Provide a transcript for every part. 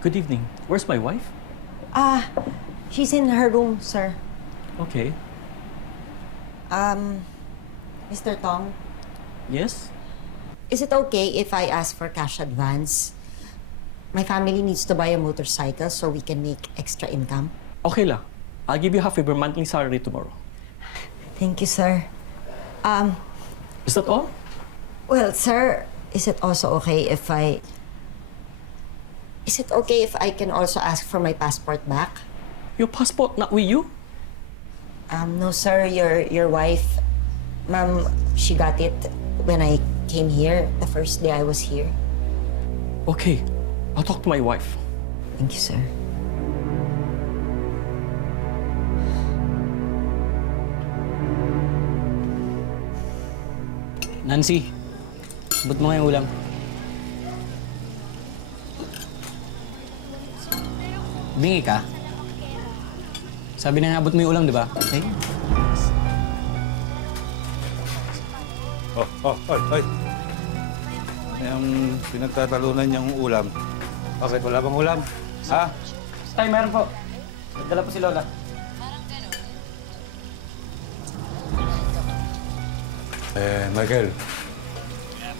Good evening. Where's my wife? She's in her room, sir. Okay. Mr. Tong, Yes? is it okay if I ask for cash advance? My family needs to buy a motorcycle so we can make extra income. Okay lang. I'll give you half of your monthly salary tomorrow. Thank you, sir. Is that all? Well, sir, is it also okay if I... Is it okay if I can also ask for my passport back? Your passport not with you? No, sir. Your wife, ma'am, she got it when I came here, the first day I was here. Okay. I'll talk to my wife. Thank you, sir. Nancy, abot mo nga yung ulam. Bingi ka? Sabi na abot mo yung ulam, di ba? Okay? Ay. Yung pinagtatalunan niyang ulam. Bakit wala bang ulam? Ha? Tay, meron po. Nagdala po si Lola. Michael,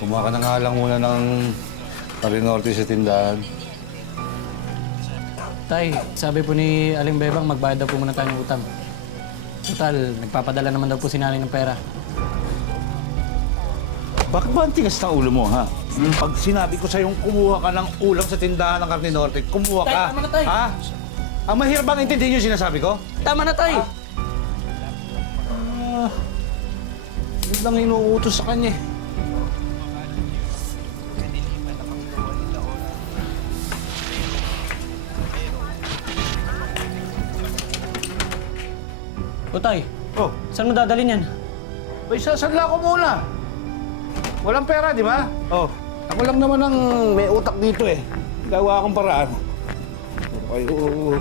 kumuha ka na nga lang muna ng Parinorte sa tindahan. Tay, sabi po ni Aling Bebang, magbayad daw po muna tayo ng utang. Total, nagpapadala naman daw po si nanay ng pera. Bakit ba ang tigas ng ulo mo, ha? Pag sinabi ko sa'yong kumuha ka ng ulam sa tindahan ng Carne Norte, kumuha ka. Tay, tama na, tay. Ha? Ang mahirap bang intindihin yung sinasabi ko? Tama na, Tay! Yun lang inuutos sa kanya. O, Tay, Oh, saan mo dadalhin yan? may sasadla ko muna. Walang pera, di ba? Oh, ako lang naman ang may utak dito eh. Gawa akong paraan. Ay, oo.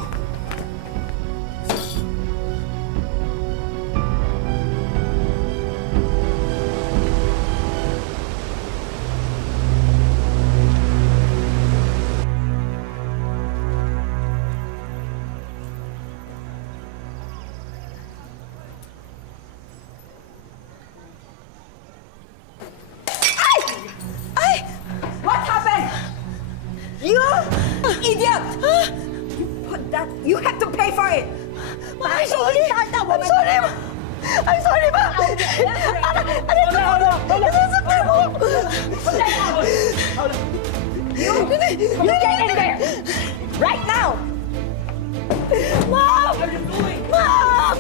What happened? You idiot! You put that. You have to pay for it. I'm sorry! I'm sorry, ma! I'm sorry, ma! Nasasaktan mo! You get in there right now. Mom! What are you doing? Mom!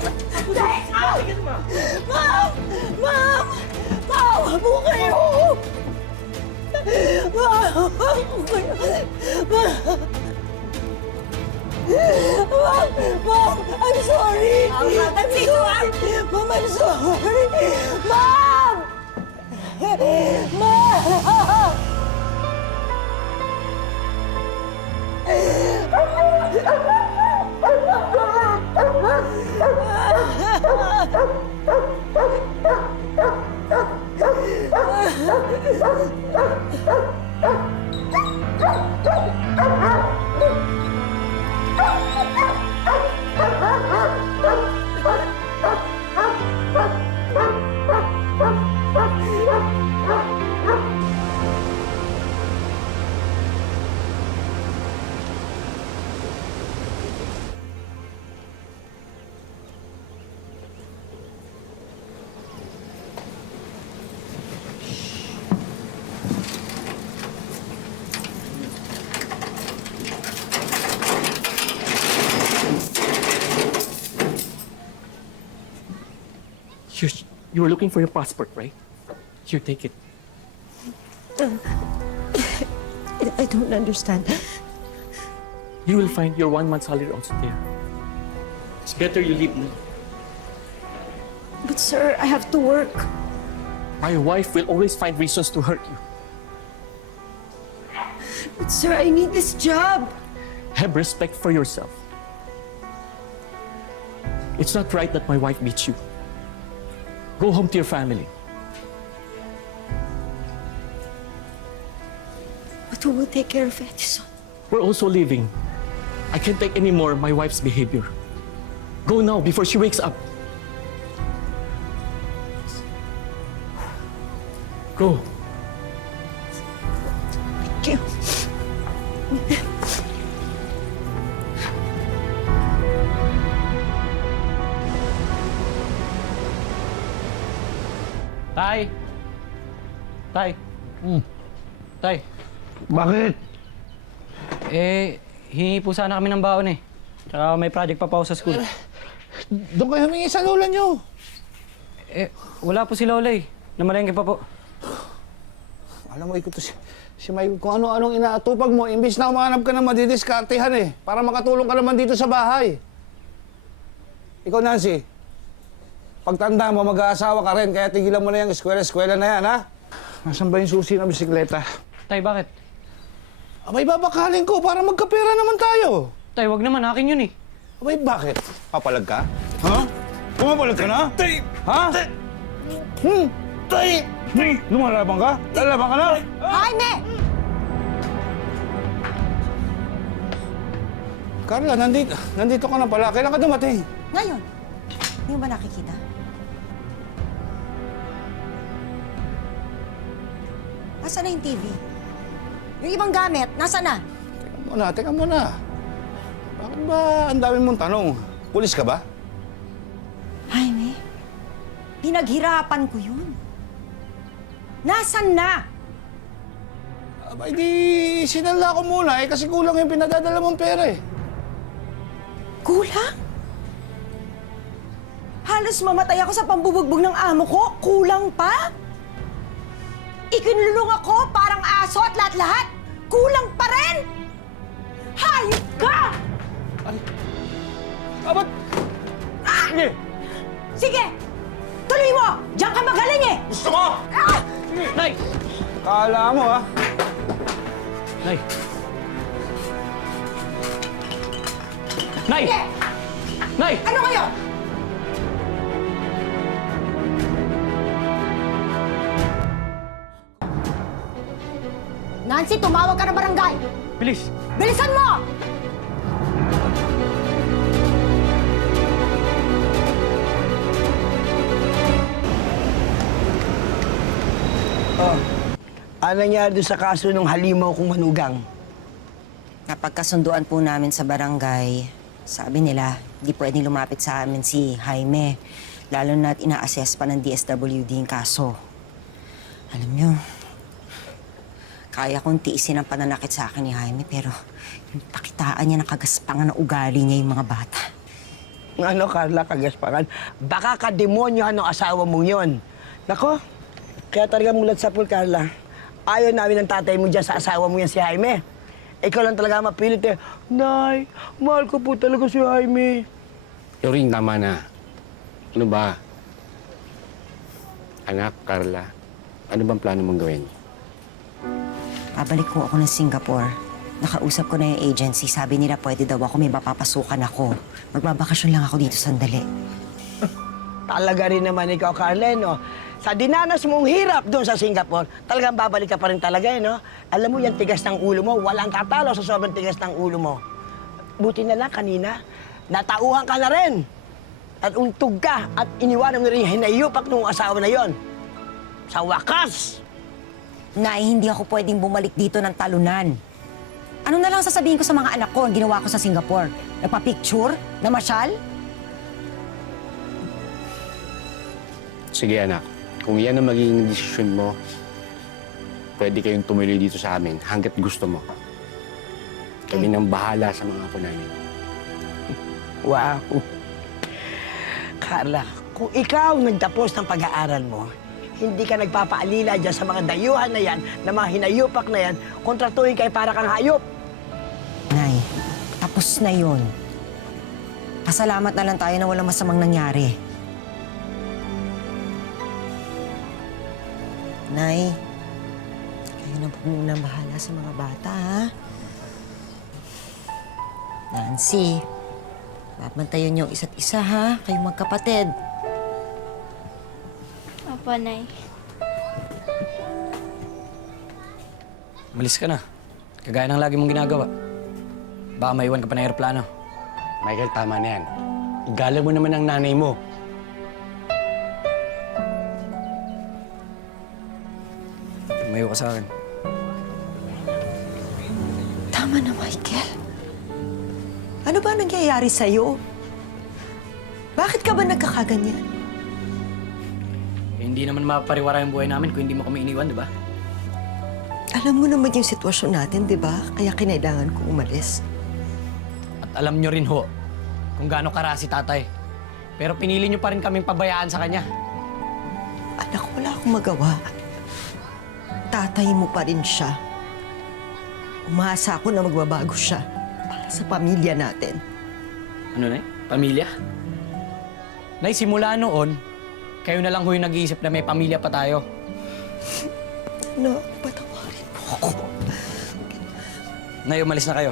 Get out! Mom! Mom! Mom! Mo kayo! Mom! Mom! I'm sorry! I'm sorry! Mom, I'm sorry! Mom! Mom! You were looking for your passport, right? Here, take it. I don't understand. You will find your 1 month salary also there. It's better you leave now. But sir, I have to work. My wife will always find reasons to hurt you. But sir, I need this job. Have respect for yourself. It's not right that my wife beats you. Go home to your family. But who will take care of Edison? We're also leaving. I can't take any more of my wife's behavior. Go now before she wakes up. Go. Tay! Tay! Tay! Bakit? Hingi po sana kami ng baon eh. Tsaka may project pa po ako sa school. Doon kayo humingi sa lola nyo. Wala po si Lola eh. Namalengke pa po. Alam mo, ikaw to si May, kung ano-anong inaatupag mo, imbis na umanap ka ng madidiskartehan eh, para makatulong ka naman dito sa bahay. Ikaw, Nancy, pagtanda mo, mag-aasawa ka rin, kaya tigilan mo na yung eskwela-eskwela na yan, ha? Nasaan ba yung susi ng bisikleta? Tay, bakit? Abay, babakalin ko para magkapera naman tayo. Tay, wag naman. Akin yun eh. Abay, bakit? Papalag ka? Ha? Pumapalag ka na? Tay! Ha? Tay! Lumalaban ka? Lalaban ka na? Jaime! Carla, nandito ka na pala. Kailan ka dumating? Ngayon, hindi mo ba nakikita? Nasaan na yung TV? Yung ibang gamit, nasaan na? Teka muna. Bakit ba ang dami mong tanong? Pulis ka ba? Jaime, pinaghirapan ko yun. Nasaan na? Abay, di sinala ko muna kasi kulang yung pinadadala mong pera eh. Kulang? Halos mamatay ako sa pambubugbog ng amo ko. Kulang pa? Ikinulong ako parang aso at lahat-lahat. Kulang pa rin? Hayop ka! Abat! Sige! Sige! Tuloy mo! Diyan ka magaling eh! Gusto mo! Ah! Nay! Kala mo ha? Nay! Nay! Sige! Nay! Ano kayo? Nancy, tumawag ka ng barangay! Bilis! Bilisan mo! Ano nangyari doon sa kaso ng halimaw kong manugang? Napagkasunduan po namin sa barangay, sabi nila, di pwedeng lumapit sa amin si Jaime. Lalo na't ina-assess pa ng DSWD yung kaso. Alam niyo, kaya kong tiisin ang pananakit sa akin ni Jaime, pero yung pakitaan niya ng kagaspangan na ugali niya yung mga bata. Ano, Carla, kagaspangan? Baka kademonyohan ng asawa mong yon. Nako, kaya talaga mulat sa pool, Carla. Ayaw namin ng tatay mo dyan sa asawa mo yan si Jaime. Ikaw lang talaga mapilit eh. Nay, mahal ko po talaga si Jaime. Yoring, tama na. Ano ba? Anak, Carla, ano bang plano mong gawin? Babalik ko ako ng Singapore. Nakausap ko na yung agency. Sabi nila pwede daw ako, may mapapasukan ako. Magbabakasyon lang ako dito sandali. Talaga rin naman ikaw, Carla, no? Sa dinanas mong hirap doon sa Singapore, talagang babalik ka pa rin talaga, no? Alam mo, yung tigas ng ulo mo, walang tatalo sa sobrang tigas ng ulo mo. Buti na lang kanina, natauhan ka na rin. At untog ka at iniwanan mo rin yung hinayupak ng asawa na yon. Sa wakas! Nay, hindi ako pwedeng bumalik dito ng talunan. Ano na lang sasabihin ko sa mga anak ko ang ginawa ko sa Singapore? Nagpa-picture? Namasyal? Sige, anak. Kung yan ang magiging desisyon mo, pwede kayong tumuloy dito sa amin hanggat gusto mo. Kami nang bahala sa mga apo namin. Wow! Carla, kung ikaw nagtapos ng pag-aaral mo, hindi ka nagpapaalila dyan sa mga dayuhan na yan, na mga hinayupak na yan, kontratuhin kayo para kang hayop. Nay, tapos na yun. Pasalamat na lang tayo na walang masamang nangyari. Nay, kayo na po muna bahala sa mga bata, ha? Nancy, babantayan niyo isa't isa, ha? Kayong magkapatid. Opo, Nay. Malis ka na. Kagaya ng lagi mong ginagawa. Baka maiwan ka pa ng aeroplano. Michael, tama na yan. Igalang mo naman ang nanay mo. Tumayo ka sa akin. Tama na, Michael. Ano ba nangyayari sa'yo? Bakit ka ba nagkakaganyan? Eh, hindi naman mapariwara yung buhay namin kung hindi mo kami iniwan, di ba? Alam mo naman yung sitwasyon natin, di ba? Kaya kinailangan ko umalis. At alam nyo rin ho kung gaano karasi tatay. Pero pinili nyo pa rin kaming pabayaan sa kanya. Anak, wala akong magawa. Tatay mo pa rin siya. Umasa ako na magbabago siya para sa pamilya natin. Ano na Pamilya? Nay, simula noon, kayo na lang ho yung nag-iisip na may pamilya pa tayo. No, patawarin mo ako. Nay, umalis na kayo.